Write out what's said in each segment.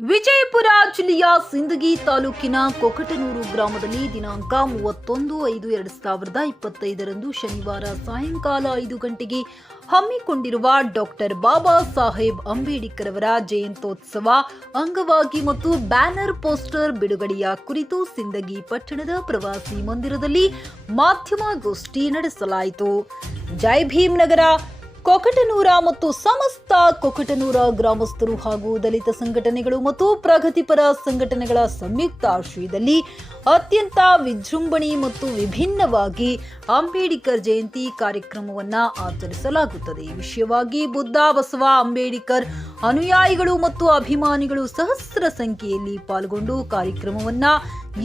ವಿಜಯಪುರ ಜಿಲ್ಲೆಯ ಸಿಂದಗಿ ತಾಲೂಕಿನ ಕೊಕಟನೂರು ಗ್ರಾಮದಲ್ಲಿ ದಿನಾಂಕ ಮೂವತ್ತೊಂದು ಐದು ಎರಡು ಸಾವಿರದ ಇಪ್ಪತ್ತೈದರಂದು ಶನಿವಾರ ಸಾಯಂಕಾಲ ಐದು ಗಂಟೆಗೆ ಹಮ್ಮಿಕೊಂಡಿರುವ ಡಾಕ್ಟರ್ ಬಾಬಾ ಸಾಹೇಬ್ ಅಂಬೇಡ್ಕರ್ ಅವರ ಜಯಂತ್ಯೋತ್ಸವ ಅಂಗವಾಗಿ ಮತ್ತು ಬ್ಯಾನರ್ ಪೋಸ್ಟರ್ ಬಿಡುಗಡೆಯ ಕುರಿತು ಸಿಂದಗಿ ಪಟ್ಟಣದ ಪ್ರವಾಸಿ ಮಂದಿರದಲ್ಲಿ ಮಾಧ್ಯಮಗೋಷ್ಠಿ ನಡೆಸಲಾಯಿತು. ಜೈ ಭೀಮ್ ನಗರ ಕೊಕಟನೂರ ಮತ್ತು ಸಮಸ್ತ ಕೊಕಟನೂರ ಗ್ರಾಮಸ್ಥರು ಹಾಗೂ ದಲಿತ ಸಂಘಟನೆಗಳು ಮತ್ತು ಪ್ರಗತಿಪರ ಸಂಘಟನೆಗಳ ಸಂಯುಕ್ತ ಆಶ್ರಯದಲ್ಲಿ ಅತ್ಯಂತ ವಿಜೃಂಭಣೆ ಮತ್ತು ವಿಭಿನ್ನವಾಗಿ ಅಂಬೇಡ್ಕರ್ ಜಯಂತಿ ಕಾರ್ಯಕ್ರಮವನ್ನ ಆಚರಿಸಲಾಗುತ್ತದೆ. ಈ ವಿಷಯವಾಗಿ ಬುದ್ಧ, ಬಸವ, ಅಂಬೇಡ್ಕರ್ ಅನುಯಾಯಿಗಳು ಮತ್ತು ಅಭಿಮಾನಿಗಳು ಸಹಸ್ರ ಸಂಖ್ಯೆಯಲ್ಲಿ ಪಾಲ್ಗೊಂಡು ಕಾರ್ಯಕ್ರಮವನ್ನ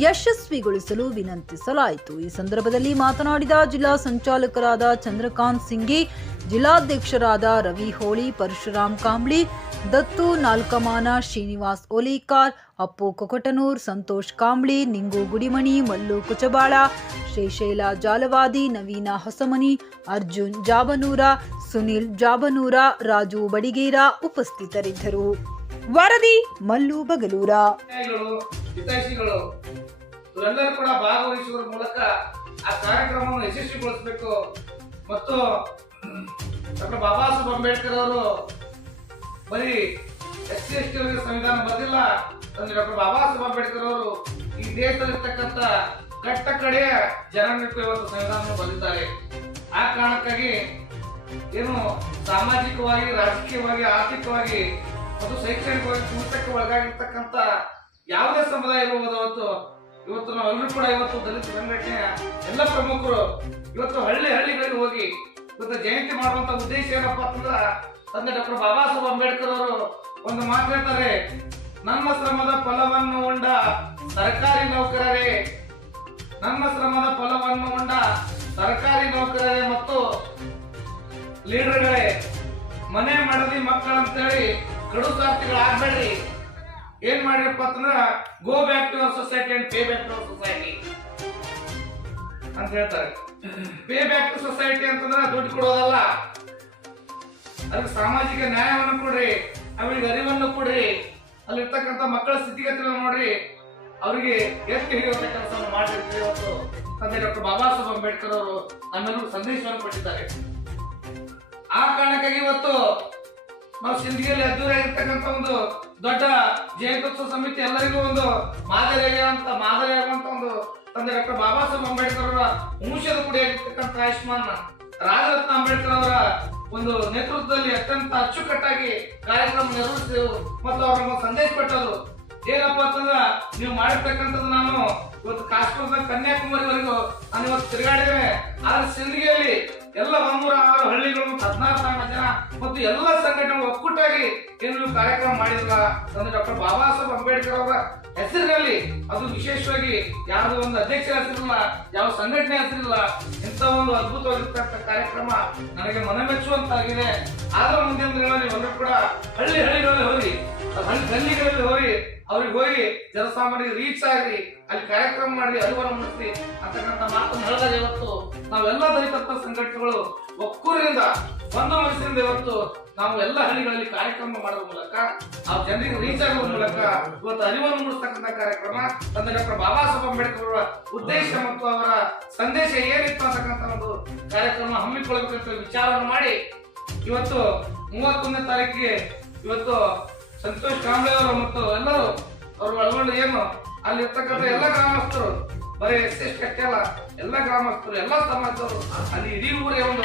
ಯಶಸ್ವಿಗೊಳಿಸಲು ವಿನಂತಿಸಲಾಯಿತು. ಈ ಸಂದರ್ಭದಲ್ಲಿ ಮಾತನಾಡಿದ ಜಿಲ್ಲಾ ಸಂಚಾಲಕರಾದ ಚಂದ್ರಕಾಂತ್ ಸಿಂಗಿ ಜಿಲ್ಲಾಧ್ಯಕ್ಷರಾದ ರವಿ ಹೋಳಿ, ಪರಶುರಾಮ್ ಕಾಂಬ್ಳಿ, ದತ್ತು ನಾಲ್ಕಮಾನ ಶ್ರೀನಿವಾಸ್ ಓಲಿಕಾರ್, ಅಪ್ಪು ಕೊಕಟನೂರ್, ಸಂತೋಷ್ ಕಾಂಬ್ಳಿ, ನಿಂಗು ಗುಡಿಮಣಿ, ಮಲ್ಲು ಕುಚಬಾಳ ಶ್ರೀಶೈಲ ಜಾಲವಾದಿ, ನವೀನ ಹೊಸಮನಿ, ಅರ್ಜುನ್ ಜಾಬನೂರ, ಸುನಿಲ್ ಜಾಬನೂರ, ರಾಜು ಬಡಿಗೇರ ಉಪಸ್ಥಿತರಿದ್ದರು. ವರದಿ ಮಲ್ಲು ಬಗಲೂರ. ಇವರೆಲ್ಲರೂ ಕೂಡ ಭಾಗವಹಿಸುವ ಮೂಲಕ ಆ ಕಾರ್ಯಕ್ರಮವನ್ನು ಯಶಸ್ವಿಗೊಳಿಸಬೇಕು. ಮತ್ತು ಡಾಕ್ಟರ್ ಬಾಬಾ ಸಾಹೇಬ್ ಅಂಬೇಡ್ಕರ್ ಅವರು ಬರೀ ಎಸ್ ಸಿ ಎಸ್ ಟಿ ಅವರಿಗೆ ಸಂವಿಧಾನ ಬರೆದಿಲ್ಲ, ಅಂದ್ರೆ ಡಾಕ್ಟರ್ ಬಾಬಾ ಸಾಹೇಬ್ ಅಂಬೇಡ್ಕರ್ ಅವರು ಈ ದೇಶದಲ್ಲಿರ್ತಕ್ಕಂಥ ಕಟ್ಟ ಕಡೆಯ ಜನಾಂಗಕ್ಕೆ ಇವತ್ತು ಸಂವಿಧಾನವನ್ನು ಬಂದಿದ್ದಾರೆ ಆ ಕಾರಣಕ್ಕಾಗಿ ಏನು ಸಾಮಾಜಿಕವಾಗಿ, ರಾಜಕೀಯವಾಗಿ, ಆರ್ಥಿಕವಾಗಿ ಮತ್ತು ಶೈಕ್ಷಣಿಕವಾಗಿ ತುಳಿತಕ್ಕೆ ಒಳಗಾಗಿರ್ತಕ್ಕಂಥ ಯಾವುದೇ ಸಮುದಾಯ ಇರಬಹುದು ಅವತ್ತು ಇವತ್ತು ನಾವೆಲ್ಲರೂ ಕೂಡ ಇವತ್ತು ದಲಿತ ಸಂಘಟನೆಯ ಎಲ್ಲ ಪ್ರಮುಖರು ಇವತ್ತು ಹಳ್ಳಿ ಹಳ್ಳಿಗಳಿಗೆ ಹೋಗಿ ಇವತ್ತು ಜಯಂತಿ ಮಾಡುವಂತ ಉದ್ದೇಶ ಏನಪ್ಪ ಅಂತಂದ್ರ ತಂದೆ ಡಾಕ್ಟರ್ ಬಾಬಾ ಸಾಹೇಬ್ ಅಂಬೇಡ್ಕರ್ ಅವರು ಒಂದು ಮಾತು ನಮ್ಮ ಶ್ರಮದ ಫಲವನ್ನು ಉಂಡ ಸರ್ಕಾರಿ ನೌಕರರೇ. ನಮ್ಮ ಶ್ರಮದ ಫಲವನ್ನು ಉಂಡ ಸರ್ಕಾರಿ ನೌಕರರೇ ಮತ್ತು ಲೀಡರ್ಗಳೇ. ಮನೆ ಮಡದಿ ಮಕ್ಕಳಂತೇಳಿ ಕಡು ಸಾರ್ಥಿಗಳಾಗ್ಬೇಡ್ರಿ ಏನ್ ಮಾಡಿರಪ್ಪ ಅಂತಂದ್ರ go back to our society and pay back to our society ಅಂತ ಹೇಳ್ತಾರೆ. ಪೇ ಬ್ಯಾಕ್ ಟು ಸೊಸೈಟಿ ಅಂತಂದ್ರ ದುಡ್ಡು ಕೊಡೋದಲ್ಲ. ಅದಕ್ಕೆ ಸಾಮಾಜಿಕ ನ್ಯಾಯವನ್ನು ಕೊಡ್ರಿ, ಅವರಿಗೆ ಅರಿವನ್ನು ಕೊಡ್ರಿ, ಅಲ್ಲಿರ್ತಕ್ಕಂಥ ಮಕ್ಕಳ ಸ್ಥಿತಿಗತಿ ನೋಡ್ರಿ. ಅವರಿಗೆ ಎಷ್ಟು ಹಿಡಿಯುವಂತ ಕೆಲಸವನ್ನು ಮಾಡಿರ್ತೀವಿ ಇವತ್ತು? ತಂದೆ ಡಾಕ್ಟರ್ ಬಾಬಾ ಸಾಹೇಬ್ ಅಂಬೇಡ್ಕರ್ ಅವರು ನಮ್ಮೆಲ್ಲರೂ ಸಂದೇಶವನ್ನು ಕೊಟ್ಟಿದ್ದಾರೆ. ಆ ಕಾರಣಕ್ಕಾಗಿ ಇವತ್ತು ನಾವು ಸಿಂಧಗಿಯಲ್ಲಿ ಅದ್ದೂರಿಯಾಗಿರ್ತಕ್ಕಂಥ ಒಂದು ದೊಡ್ಡ ಜಯಂತ್ಯೋತ್ಸವ ಸಮಿತಿ ಎಲ್ಲರಿಗೂ ಒಂದು ಮಾದರಿಯಾಗುವಂತ ಮಾದರಿಯಾಗುವಂತ ಒಂದು ತಂದೆ ಡಾಕ್ಟರ್ ಬಾಬಾ ಸಾಹೇಬ್ ಅಂಬೇಡ್ಕರ್ ಅವರ ಮುಂಷದ ಆಗಿರ್ತಕ್ಕಂಥ ಆಯುಷ್ಮಾನ್ ರಾಜರತ್ನ ಅಂಬೇಡ್ಕರ್ ಅವರ ಒಂದು ನೇತೃತ್ವದಲ್ಲಿ ಅತ್ಯಂತ ಅಚ್ಚುಕಟ್ಟಾಗಿ ಕಾರ್ಯಕ್ರಮ ನಿರ್ವಹಿಸಿದೆವು ಮತ್ತು ಅವರ ಸಂದೇಶ ಕೊಟ್ಟರು ಏನಪ್ಪ ಅಂತಂದ್ರ ನೀವು ಮಾಡಿರ್ತಕ್ಕಂಥದ್ದು ನಾನು ಇವತ್ತು ಕಾಶ್ಮೀರದ ಕನ್ಯಾಕುಮಾರಿವರೆಗೂ ನಾನು ಇವತ್ತು ತಿರುಗಾಡಿದ್ದೇನೆ. ಆದ್ರೆ ಸಿಂಧಿಗೆಯಲ್ಲಿ ಎಲ್ಲ ಒಂದೂರ ಆರು ಹಳ್ಳಿಗಳು ಹದಿನಾರು ಜನ ಮತ್ತು ಎಲ್ಲ ಸಂಘಟನೆಗಳು ಒಕ್ಕೂಟಾಗಿ ಏನು ಕಾರ್ಯಕ್ರಮ ಮಾಡಿದ್ರ ಅಂದ್ರೆ ಡಾಕ್ಟರ್ ಬಾಬಾ ಸಾಹೇಬ್ ಅಂಬೇಡ್ಕರ್ ಅವರ ಹೆಸರಿನಲ್ಲಿ ಅದು ವಿಶೇಷವಾಗಿ ಯಾವ್ದು ಒಂದು ಅಧ್ಯಕ್ಷರ ಹೆಸರಿಲ್ಲ ಯಾವ ಸಂಘಟನೆ ಹೆಸರಿಲ್ಲ ಇಂಥ ಒಂದು ಅದ್ಭುತವಾಗಿರ್ತಕ್ಕಂಥ ಕಾರ್ಯಕ್ರಮ ನನಗೆ ಮನಮೆಚ್ಚುವಂತಾಗಿದೆ. ಆದ್ರೆ ಮುಂದಿನ ದಿನಗಳಲ್ಲಿ ಒಂದು ಕೂಡ ಹಳ್ಳಿ ಹಳ್ಳಿಗಳಲ್ಲಿ ಹೋಗಿ ಹಳ್ಳಿ ಗಲ್ಲಿಗಳಲ್ಲಿ ಹೋಗಿ ಅವ್ರಿಗೆ ಹೋಗಿ ಜನಸಾಮಾನ್ಯರಿಗೆ ರೀಚ್ ಆಗ್ಲಿ ಅಲ್ಲಿ ಕಾರ್ಯಕ್ರಮ ಮಾಡಿ ಅರಿವನ್ನು ಮುಗಿಸಿ ಅಂತಕ್ಕಂಥ ಮಾತು ಹೇಳಿದಾಗ ಇವತ್ತು ನಾವೆಲ್ಲ ದಲಿತ ಸಂಘಟನೆಗಳು ಒಕ್ಕೂರಿನಿಂದ ಒಂದು ಮನಸ್ಸಿನಿಂದ ಇವತ್ತು ನಾವು ಎಲ್ಲ ಹಳ್ಳಿಗಳಲ್ಲಿ ಕಾರ್ಯಕ್ರಮ ಮಾಡೋದ್ರ ಮೂಲಕ, ಆ ಜನರಿಗೆ ರೀಚ್ ಆಗುವ ಮೂಲಕ ಇವತ್ತು ಅರಿವನ್ನು ಮೂಡಿಸ್ತಕ್ಕಂಥ ಕಾರ್ಯಕ್ರಮ. ತಂದೆ ಡಾಕ್ಟರ್ ಬಾಬಾ ಸಾಹೇಬ್ ಅಂಬೇಡ್ಕರ್ ಅವರ ಉದ್ದೇಶ ಮತ್ತು ಅವರ ಸಂದೇಶ ಏನಿತ್ತು ಅಂತಕ್ಕಂಥ ಒಂದು ಕಾರ್ಯಕ್ರಮ ಹಮ್ಮಿಕೊಳ್ಳಬೇಕಂತ ವಿಚಾರವನ್ನು ಮಾಡಿ ಇವತ್ತು ಮೂವತ್ತೊಂದನೇ ತಾರೀಕಿಗೆ ಇವತ್ತು ಸಂತೋಷ್ ಕಾಂಬ್ಳೆ ಅವರು ಮತ್ತು ಎಲ್ಲರೂ ಅವ್ರು ಒಳಗೊಂಡು ಏನು ಅಲ್ಲಿರ್ತಕ್ಕಂಥ ಎಲ್ಲ ಗ್ರಾಮಸ್ಥರು, ಬರೀ ಎಸ್ ಎಸ್ ಅಲ್ಲ ಎಲ್ಲ ಗ್ರಾಮಸ್ಥರು, ಎಲ್ಲ ಸಮಾಜದವರು, ಅಲ್ಲಿ ಇಡೀ ಊರೇ ಒಂದು